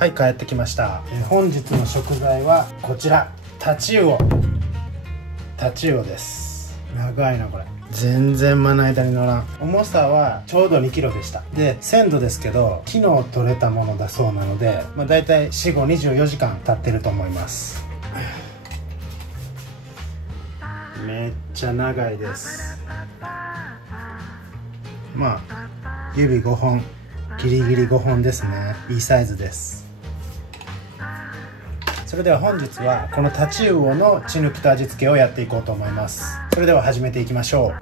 はい、帰ってきました。本日の食材はこちら、タチウオです。長いなこれ。全然まな板に乗らん。重さはちょうど2キロでした。で、鮮度ですけど昨日取れたものだそうなので、だいたい4、5、24時間経ってると思います。めっちゃ長いです。指5本、ギリギリ5本ですね。いいサイズです。それでは本日はこのタチウオの血抜きと味付けをやっていこうと思います。それでは始めていきましょ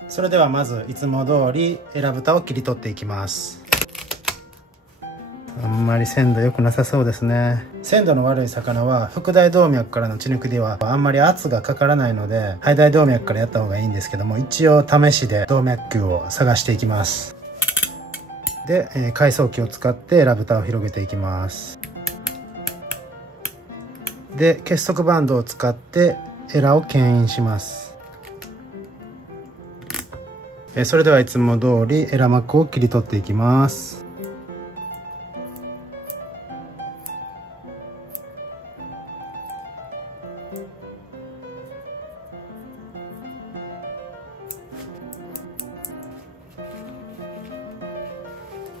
う。それではまずいつも通りエラ豚を切り取っていきます。あんまり鮮度良くなさそうですね。鮮度の悪い魚は腹大動脈からの血抜きではあんまり圧がかからないので肺大動脈からやった方がいいんですけども、一応試しで動脈球を探していきます。で、回送機を使ってエラ豚を広げていきます。で、結束バンドを使ってエラを牽引します。それではいつも通りエラ膜を切り取っていきます。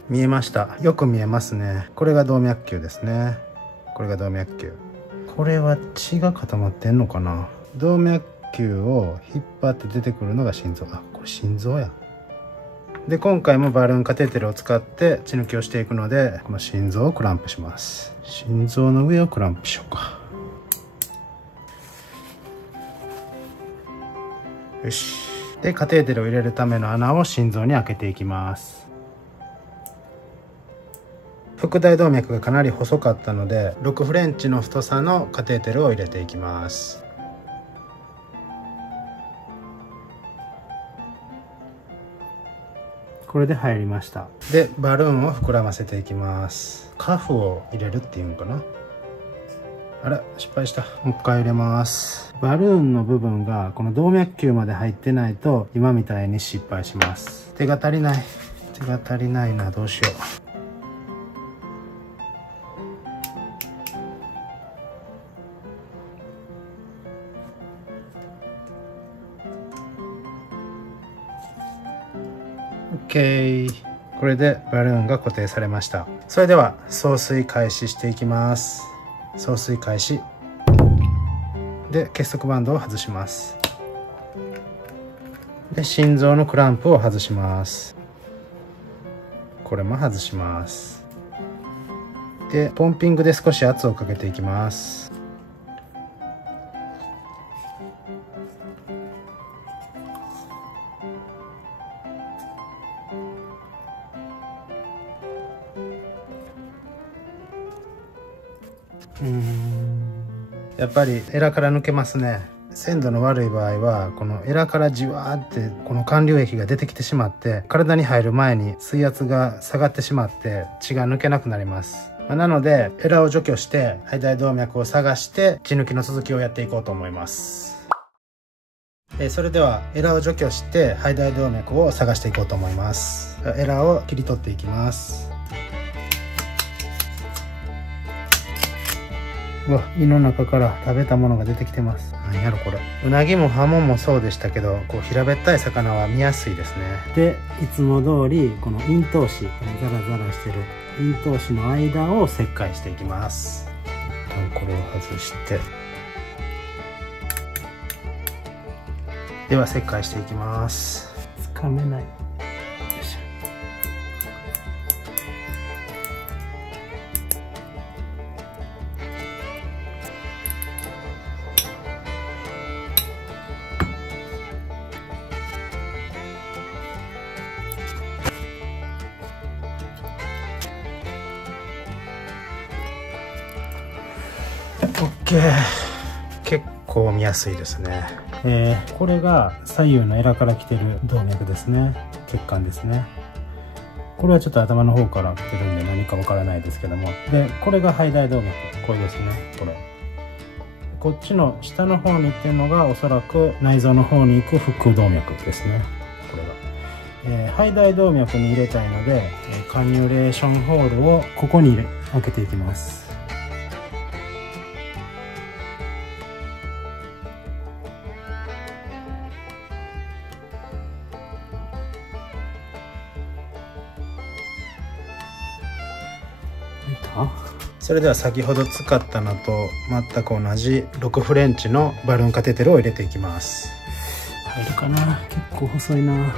見えました。よく見えますね。これが動脈球ですね。これが動脈球。これは血が固まってんのかな。動脈球を引っ張って出てくるのが心臓。あ、これ心臓や。で、今回もバルーンカテーテルを使って血抜きをしていくので、この心臓をクランプします。心臓の上をクランプしようか。よし。で、カテーテルを入れるための穴を心臓に開けていきます。腹大動脈がかなり細かったので6フレンチの太さのカテーテルを入れていきます。これで入りました。で、バルーンを膨らませていきます。カフを入れるっていうのかな。あら、失敗した。もう一回入れます。バルーンの部分がこの動脈球まで入ってないと今みたいに失敗します。手が足りないな。どうしよう。OK。これでバルーンが固定されました。それでは送水開始していきます。送水開始で、結束バンドを外します。で、心臓のクランプを外します。これも外します。で、ポンピングで少し圧をかけていきます。やっぱりエラから抜けますね。鮮度の悪い場合はこのエラからじわーってこの管流液が出てきてしまって体に入る前に水圧が下がってしまって血が抜けなくなります。なのでエラを除去して肺大動脈を探して血抜きの続きをやっていこうと思います。それではエラを除去して肺大動脈を探していこうと思います。エラを切り取っていきます。うわ、胃の中から食べたものが出てきてます。何やろこれ。うなぎもハモもそうでしたけど、こう平べったい魚は見やすいですね。で、いつも通りこの咽頭歯、ザラザラしてる咽頭歯の間を切開していきます。一旦これを外して、では切開していきます。つかめない。OK。結構見やすいですね。これが左右のエラから来てる動脈ですね。血管ですね。これはちょっと頭の方から来てるんで何かわからないですけども。で、これが肺大動脈。これですね。こっちの下の方に行ってるのがおそらく内臓の方に行く腹動脈ですね。これが。肺大動脈に入れたいので、カニュレーションホールをここに開けていきます。それでは先ほど使ったのと全く同じ6フレンチのバルーンカテーテルを入れていきます。入るかな。結構細いな。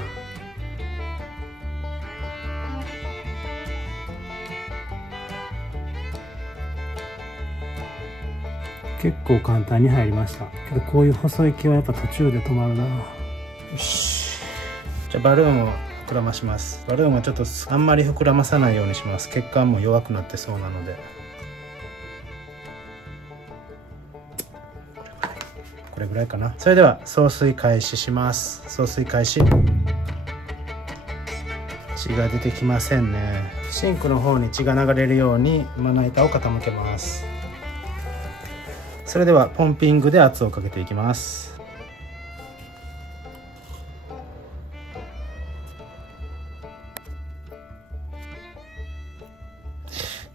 結構簡単に入りました。けどこういう細い毛はやっぱ途中で止まるな。よし。じゃあバルーンを膨らまします。バルーンはちょっとあんまり膨らまさないようにします。血管も弱くなってそうなので。これぐらいかな。それでは送水開始します。送水開始。血が出てきませんね。シンクの方に血が流れるようにまな板を傾けます。それではポンピングで圧をかけていきます。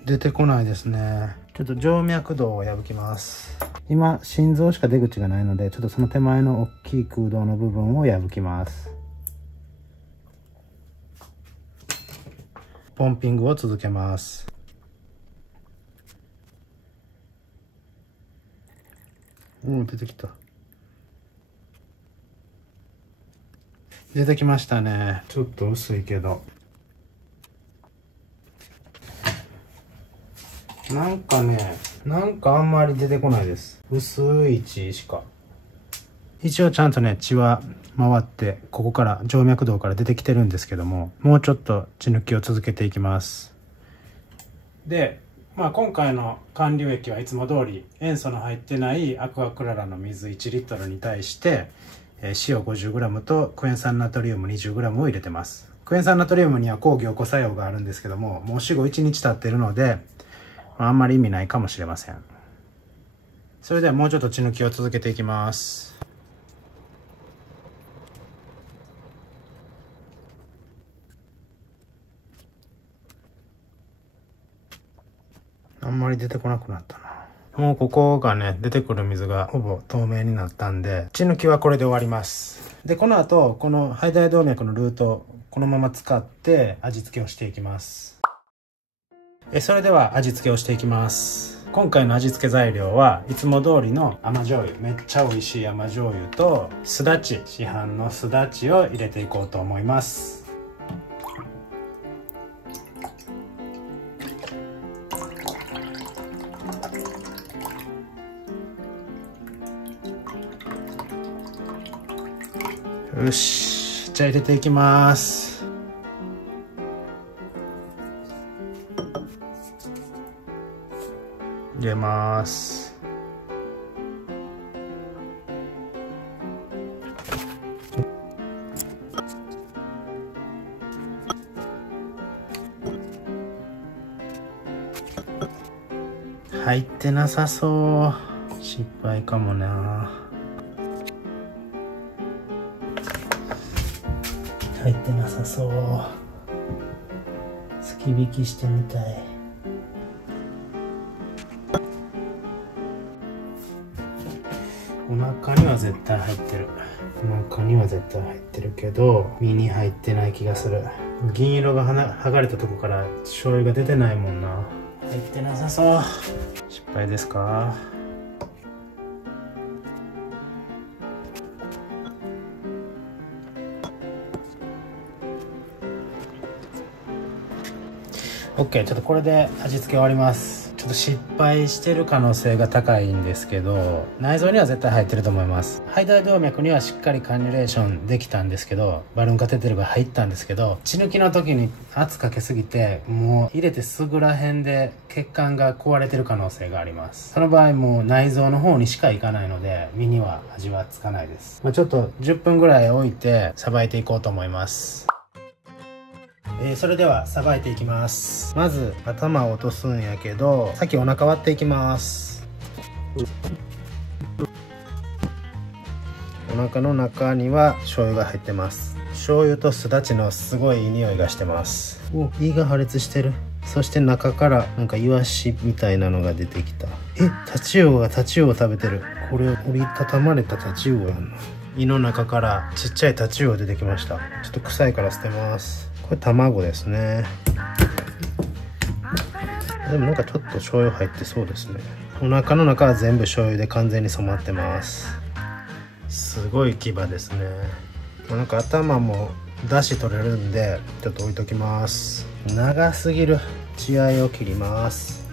出てこないですね。ちょっと静脈動を破きます。今心臓しか出口がないので、ちょっとその手前の大きい空洞の部分を破きます。ポンピングを続けます。出てきた。出てきましたね。ちょっと薄いけど。なんかね、なんかあんまり出てこないです。薄い血しか。一応ちゃんとね、血は回って、ここから静脈動から出てきてるんですけども、もうちょっと血抜きを続けていきます。で、今回の還流液はいつも通り塩素の入ってないアクアクララの水1リットルに対して塩 50g とクエン酸ナトリウム 20g を入れてます。クエン酸ナトリウムには抗凝固作用があるんですけども、もう死後1日経ってるので、あんまり意味ないかもしれません。それではもうちょっと血抜きを続けていきます。あんまり出てこなくなったな。もうここがね、出てくる水がほぼ透明になったんで、血抜きはこれで終わります。で、この後、この肺大動脈のルート、このまま使って味付けをしていきます。それでは味付けをしていきます。今回の味付け材料はいつも通りの甘醤油、めっちゃ美味しい甘醤油とすだち、市販のすだちを入れていこうと思います。よし、じゃあ入れていきます。入れます。入ってなさそう。失敗かもな。入ってなさそう。すき引きしてみたい。お腹には絶対入ってる。お腹には絶対入ってるけど、身に入ってない気がする。銀色が剥がれたとこから醤油が出てないもんな。入ってなさそう。失敗ですか？OK、ちょっとこれで味付け終わります。ちょっと失敗してる可能性が高いんですけど、内臓には絶対入ってると思います。肺大動脈にはしっかりカニュレーションできたんですけど、バルーンカテーテルが入ったんですけど、血抜きの時に圧かけすぎて、もう入れてすぐらへんで血管が壊れてる可能性があります。その場合もう内臓の方にしか行かないので、身には味はつかないです。ちょっと10分ぐらい置いてさばいていこうと思います。それではさばいていきます。まず頭を落とすんやけど、さっきお腹割っていきます。お腹の中には醤油が入ってます。醤油とすだちのすごいいい匂いがしてます。胃が破裂してる。そして中からなんかイワシみたいなのが出てきた。タチウオがタチウオを食べてる。これ折りたたまれたタチウオやんな。胃の中からちっちゃいタチウオ出てきました。ちょっと臭いから捨てます。これ卵ですね。でもなんかちょっと醤油入ってそうですね。お腹の中は全部醤油で完全に染まってます。すごい牙ですね。なんか頭も出汁取れるんでちょっと置いときます。長すぎる。血合いを切ります。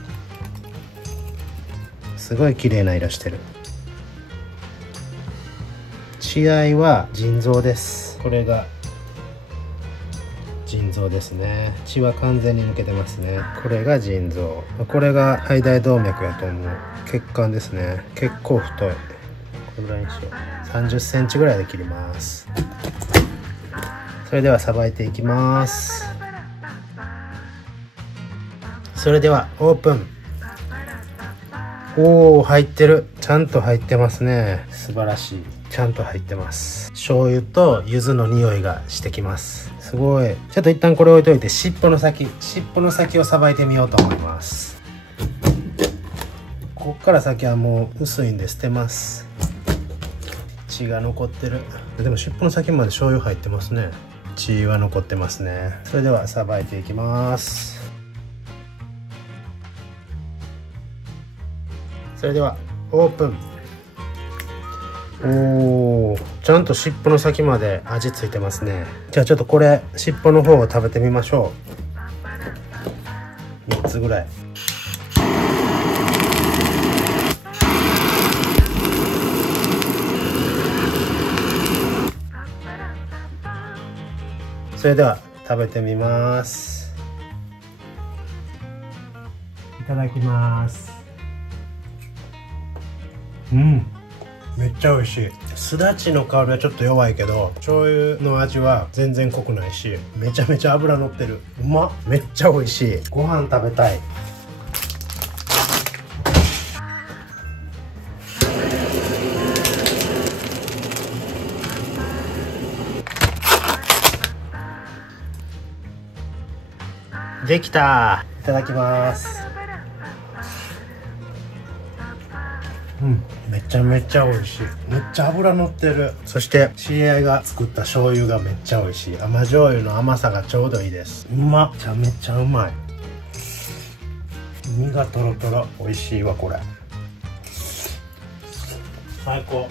すごい綺麗な色してる。血合いは腎臓です。これが腎臓ですね。血は完全に抜けてますね。これが腎臓。これが肺大動脈やと思う。血管ですね。結構太い。これぐらいにしよう。30センチぐらいで切ります。それではさばいていきます。それではオープン。おー、入ってる。ちゃんと入ってますね。素晴らしい。ちゃんと入ってます。醤油と柚子の匂いがしてきます。すごい。ちょっと一旦これ置いといて、尻尾の先をさばいてみようと思います。こっから先はもう薄いんで捨てます。血が残ってる。でも尻尾の先まで醤油入ってますね。血は残ってますね。それではさばいていきます。それではオープン。おー、ちゃんと尻尾の先まで味ついてますね。じゃあちょっとこれ尻尾の方を食べてみましょう。3つぐらい。それでは食べてみます。いただきます。めっちゃ美味しい。すだちの香りはちょっと弱いけど、醤油の味は全然濃くないし、めちゃめちゃ脂乗ってる。うまっ。めっちゃ美味しい。ご飯食べたい。できた。いただきます。めちゃめちゃ美味しい。めっちゃ脂乗ってる。そして知り合いが作った醤油がめっちゃ美味しい。甘醤油の甘さがちょうどいいです。めちゃめちゃうまい。身がトロトロ。美味しいわこれ。最高。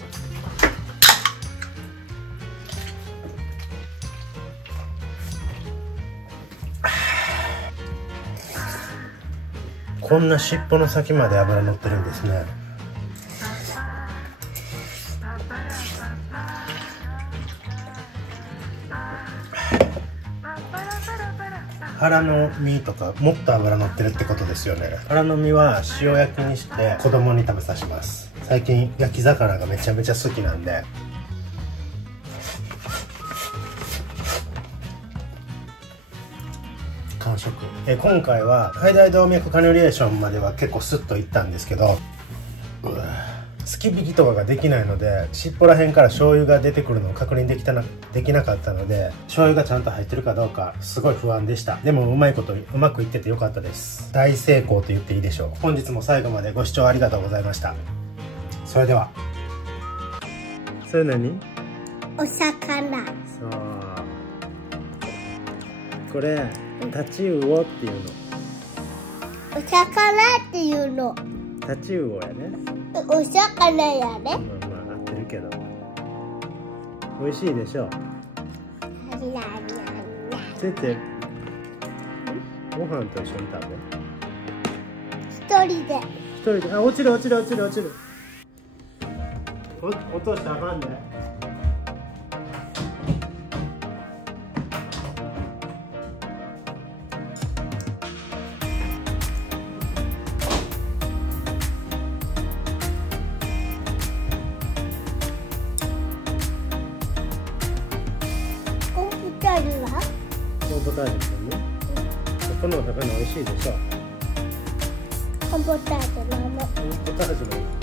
こんな尻尾の先まで脂乗ってるんですね。腹の身とかもっと脂乗ってるってことですよね。腹の身は塩焼きにして子供に食べさせます。最近焼き魚がめちゃめちゃ好きなんで。完食。今回は肺大動脈カニュレーションまでは結構スッといったんですけど、突き引きとかができないので、尻尾らへんから醤油が出てくるのを確認できなかったので、醤油がちゃんと入ってるかどうかすごい不安でした。でもうまくいっててよかったです。大成功と言っていいでしょう。本日も最後までご視聴ありがとうございました。それでは。それ何？お魚。そう。これタチウオっていうの。お魚っていうの。タチウオやね。お魚やね。まあ合ってるけど。美味しいでしょ。ついてご飯と一緒に食べ。一人で。あ、落ちる。落ちる。落としたらあかんで。コーンポタージュですよね。このお魚美味しいでしょ。コーンポタージュなの。コーンポタージュも